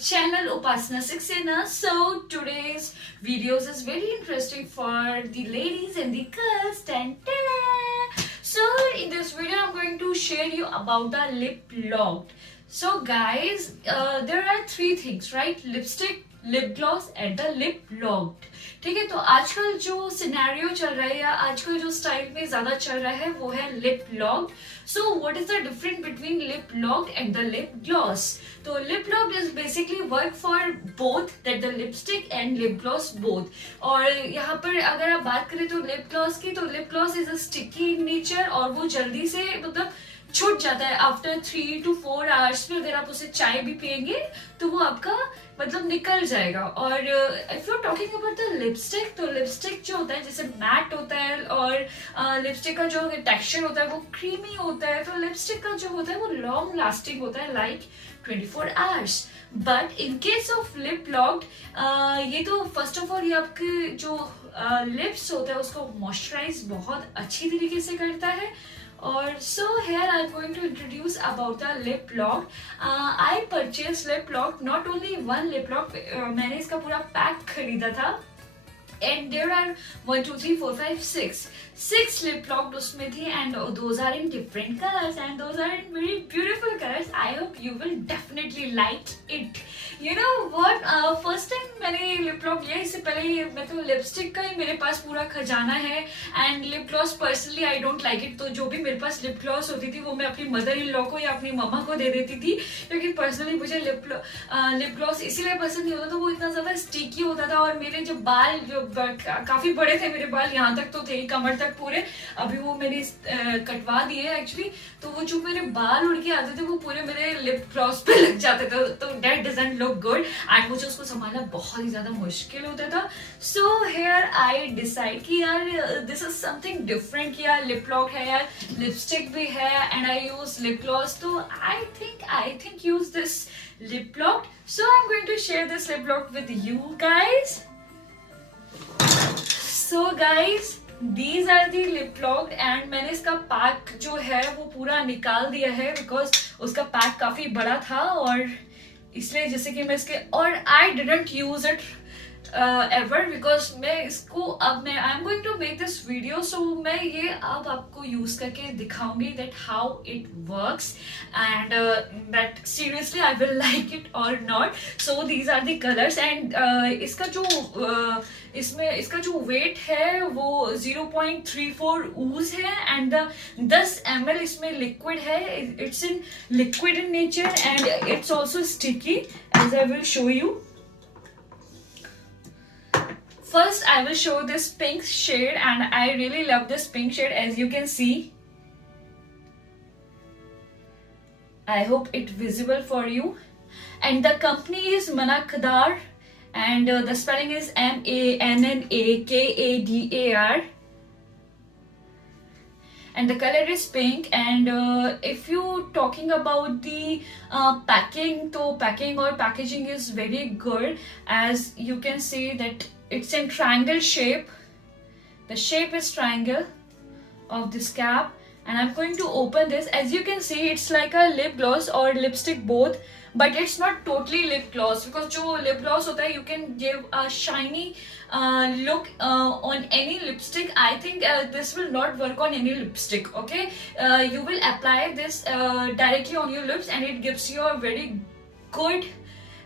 channel Upasana Saxena. So today's videos is very interesting for the ladies and the girls. Tan, ta-da! So in this video I'm going to share you about the lip locked. So guys, there are three things, right? Lipstick, lip gloss and the lip locked. ठीक है, तो आजकल जो सिनेरियो चल रहा है या आजकल जो स्टाइल में ज्यादा चल रहा है वो है lip locked. So what is the difference between lip locked and the lip gloss? तो lip locked is basically work for both, that the lipstick and lip gloss both. और यहाँ पर अगर आप बात करें तो लिप ग्लॉस की, तो lip gloss is a sticky in nature और वो जल्दी से मतलब छूट जाता है आफ्टर 3 to 4 आवर्स में. अगर आप उसे चाय भी पियेंगे तो वो आपका मतलब निकल जाएगा. और if you talking about the lipstick, तो लिपस्टिक जो होता है जैसे मैट होता है और लिपस्टिक का जो टेक्सचर होता है वो क्रीमी होता है. तो लिपस्टिक का जो होता है वो लॉन्ग लास्टिंग होता है, लाइक 24 hours. But in case of lip locked, ये तो फर्स्ट ऑफ ऑल ये आपके जो लिप्स होता है उसको मॉइस्चराइज बहुत अच्छी तरीके से करता है. और so here I'm going to introduce about the lip lock. I purchased lip lock, not only one lip lock. मैंने इसका पूरा पैक खरीदा था. And there are 1, 2, 3, 4, 5, 6 lip locked उसमें थी, and those are in different colors and those are in very beautiful colors. I hope you will definitely like it. You know what? First time मैंने lip lock लिया, इससे पहले मैं तो लिपस्टिक का ही मेरे पास पूरा खजाना है. And lip gloss personally I don't like it. तो जो भी मेरे पास लिप ग्लॉस होती थी वो मैं अपनी मदर इन लॉ को या अपनी मम्मा को दे देती थी, क्योंकि पर्सनली मुझे लिप ग्लॉस इसीलिए पसंद नहीं होता था, वो इतना ज्यादा स्टिकी होता था. और मेरे जो बाल जो काफी बड़े थे, मेरे बाल यहाँ तक तो थे ही, कमर तक पूरे. अभी वो मेरी कटवा दिए एक्चुअली. तो वो जो मेरे बाल उड़ के आते थे वो पूरे मेरे लिप ग्लॉस पे लग जाते थे. तो that doesn't look good and मुझे उसको संभालना बहुत ही ज्यादा मुश्किल होता था. सो हेयर आई डिसाइड कि यार दिस इज समथिंग डिफरेंट, कि यार लिप लॉक है, यार लिपस्टिक भी है and I use lip gloss. तो I think use this lip lock. So I'm going to share this lip lock with you guys. So guys, these are the lip locked and मैंने इसका पैक जो है वो पूरा निकाल दिया है, बिकॉज उसका पैक काफी बड़ा था और इसलिए जैसे कि मैं इसके, और I didn't use it ever, because मैं इसको अब मैं I am going to make this video. So मैं ये अब आपको यूज करके दिखाऊंगी that how it works and that seriously I will like it और not. So these are the colours and इसका जो इसमें इसका जो वेट है वो 0.34 ऊज है एंड 10 ml इसमें लिक्विड है. It's in liquid in nature and it's also sticky, as I will show you. First, I will show this pink shade and I really love this pink shade, as you can see. I hope it's visible for you. And the company is Mannakadar and the spelling is Mannakadar. And the color is pink. And if you talking about the packing, so packing or packaging is very good, as you can see that it's in triangle shape. The shape is triangle of this cap and I'm going to open this. As you can see, it's like a lip gloss or lipstick both, but it's not totally lip gloss, because जो lip gloss होता है you can give a shiny look on any lipstick. I think this will not work on any lipstick. Okay, you will apply this directly on your lips and it gives you a very good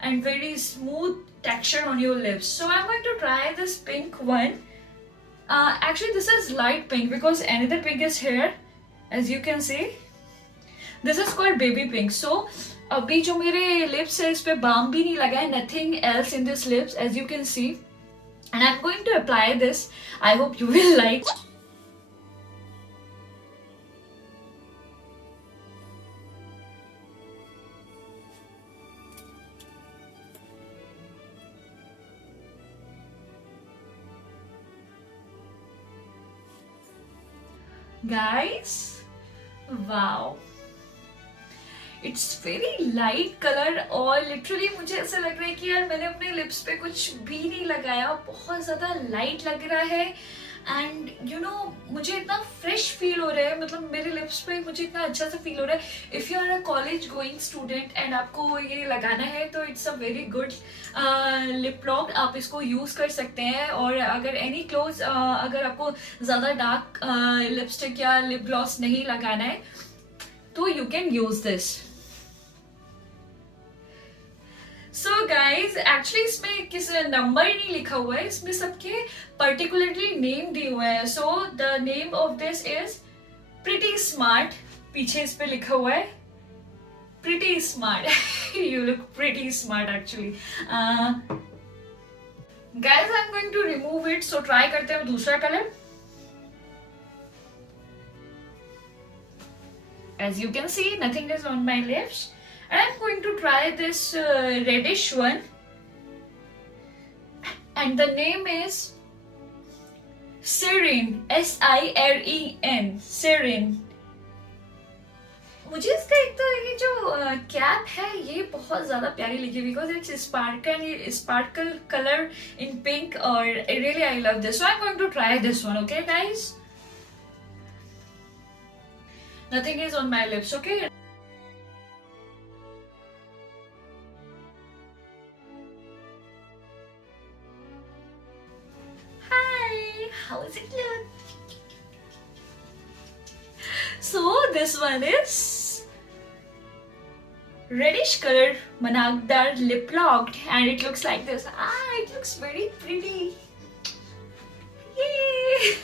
and very smooth texture on your lips. So I'm going to try this pink one. Actually this is light pink because another pink is here, as you can see. This is called baby pink. So अभी जो मेरे lips है इस पे balm भी नहीं लगा है, nothing else in this lips, as you can see. And I'm going to apply this. I hope you will like. Guys, wow, it's very light colour और लिटरली मुझे ऐसा लग रहा है कि यार मैंने अपने लिप्स पे कुछ भी नहीं लगाया, बहुत ज्यादा लाइट लग रहा है. एंड यू नो मुझे इतना फ्रेश फील हो रहा है, मतलब मेरे लिप्स पे मुझे इतना अच्छा सा फील हो रहा है. If you are a college going student and आपको ये लगाना है तो it's a very good lip lock. आप इसको यूज कर सकते हैं. और अगर एनी क्लोज अगर आपको ज्यादा डार्क लिपस्टिक या लिप ग्लॉस नहीं लगाना है तो you can use this. So guys actually इसमें किस नंबर ही नहीं लिखा हुआ है, इसमें सबके पर्टिकुलरली नेम दिए हुए हैं. So the name of this is pretty smart. पीछे इस पे लिखा हुआ है pretty smart. You look pretty smart actually. Guys I am going to remove it. So try करते हैं दूसरा colour. As you can see nothing is on my lips. And I'm going to try this reddish one, and the name is Siren. Siren. Siren. मुझे इसका एक तो ये जो कैप है ये बहुत ज्यादा प्यारी लगी because it's sparkle colour in pink और really I love this. So I am going to try this one. Okay guys, nothing is on my lips. Okay. How does it look? So this one is reddish color Manakdar lip locked and it looks like this. It looks very pretty. Yay!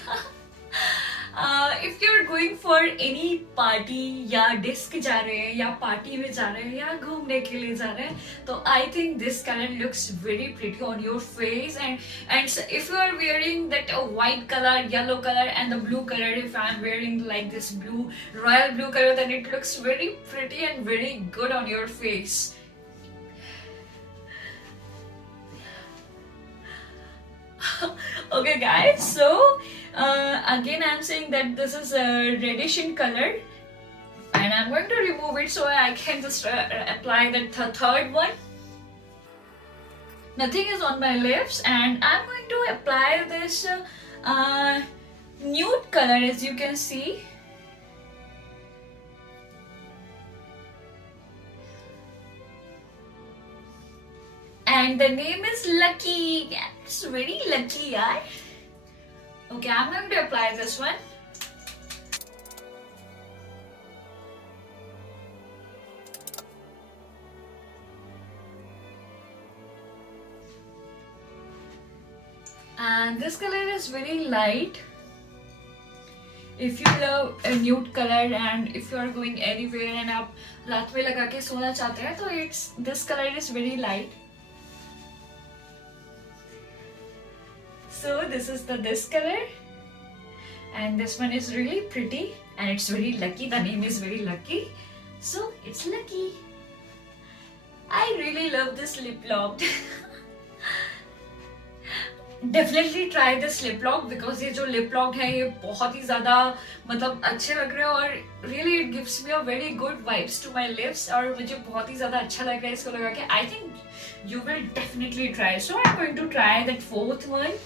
If you're going for any party या डिस्क जा रहे हैं या पार्टी में जा रहे हैं या घूमने के लिए जा रहे हैं तो I think this color looks very pretty on your face. And if you are wearing that white color, yellow color and the blue color, if I'm wearing like this blue royal blue color, then it looks very pretty and very good on your face. Okay guys, so again I'm saying that this is reddish in color and I'm going to remove it so I can just apply the third one. Nothing is on my lips and I'm going to apply this nude color as you can see. And the name is Lucky. It's very lucky, yaar. Okay, I'm going to apply this one. And this color is very light. If you love a nude color and if you are going anywhere and आप रात में लगा के सोना चाहते हैं तो this color is very light. So this is this color and this one is really pretty and it's very lucky. The name is very lucky, so it's lucky. I really love this lip lock. Definitely try this lip lock because ये जो lip lock है ये बहुत ही ज़्यादा मतलब अच्छे लग रहे हैं और really it gives me a very good vibes to my lips और मुझे बहुत ही ज़्यादा अच्छा लग रहा है इसको लगा के. I think you will definitely try. So I'm going to try that fourth one.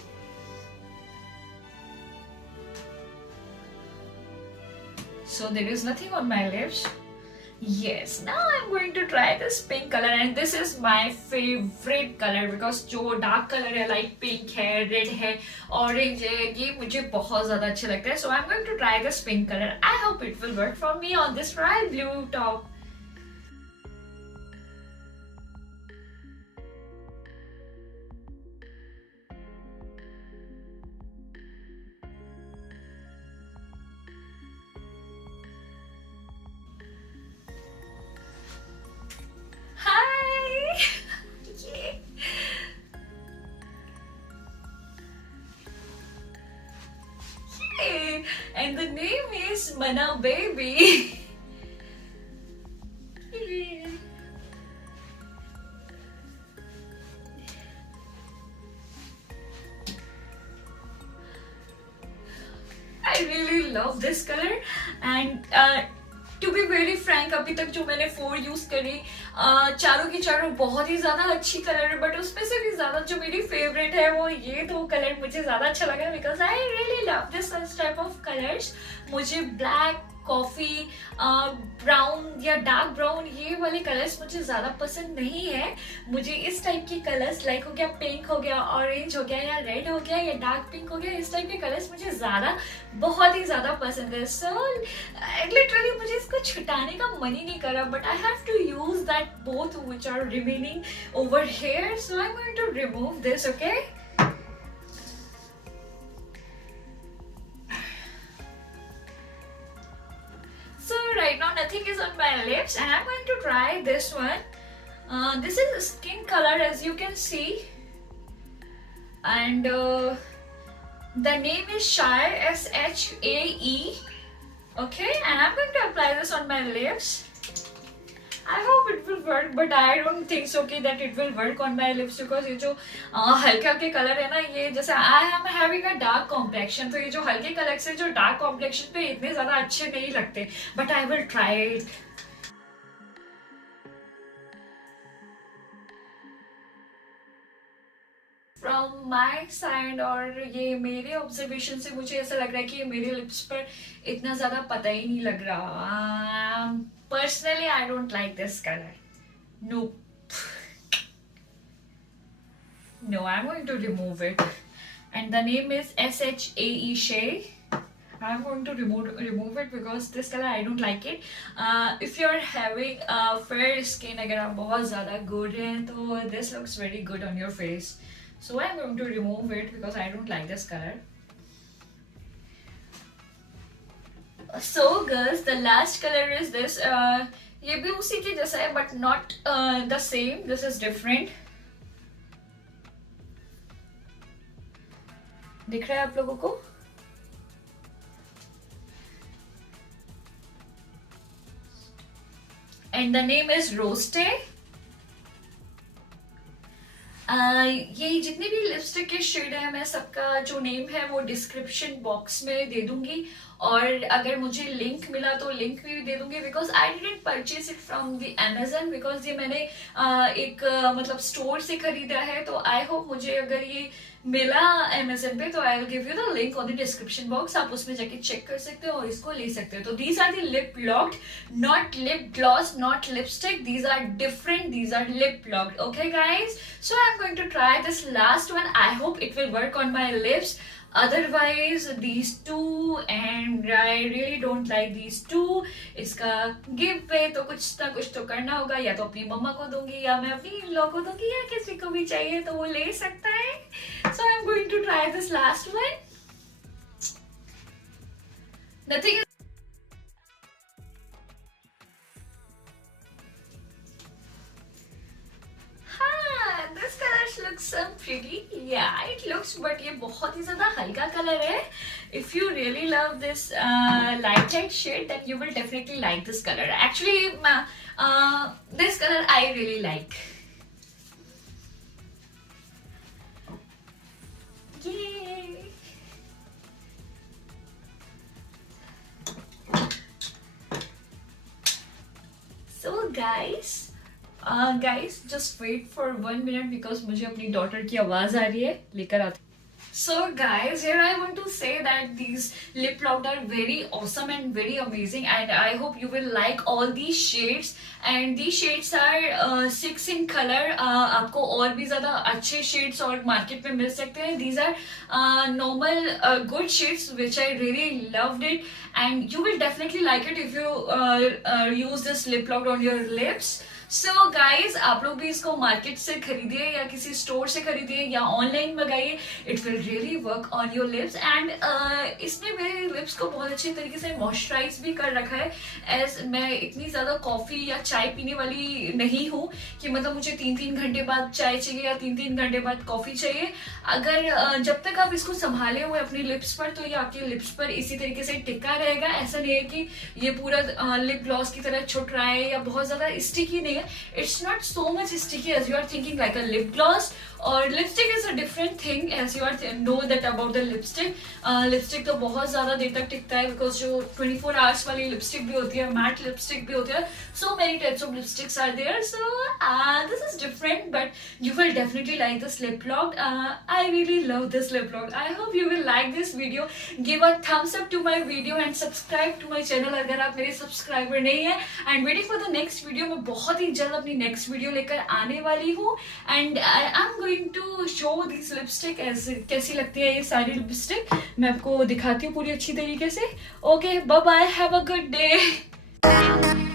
So there is nothing on my lips. Yes, now I'm going to try this pink color and this is my favorite color because जो dark color है like pink है, red है, orange है, ये मुझे बहुत ज़्यादा अच्छे लगता है. So I'm going to try this pink color. I hope it will work for me on this royal blue top. And the name is Mana Baby. I really love this color and to be very frank अभी तक जो मैंने 4 यूज करी चारों की चारों बहुत ही ज्यादा अच्छी कलर है, बट उसमें से भी ज्यादा जो मेरी फेवरेट है वो ये 2 कलर मुझे ज्यादा अच्छा लगा, because I really love this type of colours. मुझे ब्लैक, कॉफी, ब्राउन या डार्क ब्राउन ये वाले कलर्स मुझे ज्यादा पसंद नहीं है। मुझे इस टाइप के कलर्स लाइक हो गया पिंक हो गया, ऑरेंज हो गया या रेड हो गया या डार्क पिंक हो गया, इस टाइप के कलर्स मुझे ज्यादा बहुत ही ज्यादा पसंद है। सो लिटरली मुझे इसको छुटाने का मन ही नहीं करा, but I have to use that both which are remaining over here, so I am going to remove this. Okay, right now nothing is on my lips and I'm going to try this one. This is skin color as you can see, and the name is Shae, SHAE. Okay, and I'm going to apply this on my lips. I hope it will work, but I don't think so that it will work on my lips, because ये जो हल्के हल्के कलर है ना, ये जैसे I am having a dark complexion, तो ये जो हल्के कलर से जो डार्क कॉम्प्लेक्शन पे इतने ज्यादा अच्छे नहीं लगते, but I will try it. From my side और ये मेरे ऑब्जर्वेशन से मुझे ऐसा लग रहा है कि ये मेरे लिप्स पर इतना ज्यादा पता ही नहीं लग रहा। Personally, I don't like this color. Nope. No, I'm going to remove it. And the name is SHAE Shea. I'm going to remove it because this color I don't like it. If you're having fair skin, अगर आप बहुत ज़्यादा good हैं, तो this looks very good on your face. So I'm going to remove it because I don't like this color. So girls, the last color is this. ये भी उसी के जैसा है, but not the same. This is different. दिख रहा है आप लोगों को? And the name is Roste. ये जितने भी लिपस्टिक के शेड है, मैं सबका जो नेम है वो डिस्क्रिप्शन बॉक्स में दे दूंगी, और अगर मुझे लिंक मिला तो लिंक भी दे दूंगी, because I didn't purchase it from the Amazon, because ये मैंने एक मतलब स्टोर से खरीदा है। तो आई होप मुझे अगर ये मिला अमेजन पे तो I will give you the link on the description box, आप उसमें जाके चेक कर सकते हो और इसको ले सकते हो। तो these are the lip locked, not lip gloss, not lipstick, these are different, these are lip locked. Okay guys, so I am going to try this last one, I hope it will work on my lips. Otherwise these two, and I really don't like these two. इसका give way तो कुछ ना कुछ तो करना होगा, या तो अपनी मम्मा को दूंगी या मैं अपनी इन-लॉ को दूंगी, या किसी को भी चाहिए तो वो ले सकता है। So I'm going to try this last one. Nothing is looks so pretty. Yeah, it looks, but ये बहुत ही ज़्यादा हल्का कलर है. If you really love this light shade, then you will definitely like this color. Actually, this color I really like. Yay! So guys, just wait for 1 minute because मुझे अपनी डॉटर की आवाज आ रही है, लेकर आती। So guys, here I want to say that these lip locked are very awesome and very amazing, and I hope you will like all these shades. And these shades are 6 in color. आपको और भी ज़्यादा अच्छे shades और market में मिल सकते हैं. These are normal good shades which I really loved it, and you will definitely like it if you use this lip locked on your lips. So guys, आप लोग भी इसको मार्केट से खरीदिए या किसी स्टोर से खरीदिए या ऑनलाइन मंगाइए. It will really work on your lips, and इसने मेरे लिप्स को बहुत अच्छे तरीके से मॉइस्चराइज भी कर रखा है. एज मैं इतनी ज़्यादा कॉफ़ी या चाय पीने वाली नहीं हूँ कि मतलब मुझे 3-3 घंटे बाद चाय चाहिए या 3-3 घंटे बाद कॉफ़ी चाहिए. अगर जब तक आप इसको संभाले हुए अपने लिप्स पर, तो ये आपके लिप्स पर इसी तरीके से टिका रहेगा. ऐसा नहीं है कि ये पूरा लिप ग्लॉस की तरह छुट रहा है या बहुत ज़्यादा स्टिकी नहीं है. है. It's not so much sticky as you are thinking like a lip gloss. और lipstick is a different thing as you are know that about the lipstick. Lipstick तो बहुत ज़्यादा देर तक टिकता है बिकॉज जो 24 आवर्स वाली लिपस्टिक भी होती है, मैट लिपस्टिक भी होती है. So many types of lipsticks are there. So this is different but you will definitely like this lip lock. I really love this lip lock. I hope you will like this video. Give a thumbs up to my video and subscribe to my channel अगर आप मेरे subscriber नहीं है. And waiting for the next video. मैं बहुत ही जल्द अपनी next video लेकर आने वाली हूँ. And I am going to show this lipstick कैसी लगती है ये सारी लिपस्टिक. मैं आपको दिखाती हूँ पूरी अच्छी तरीके से. Okay, bye bye, have a good day.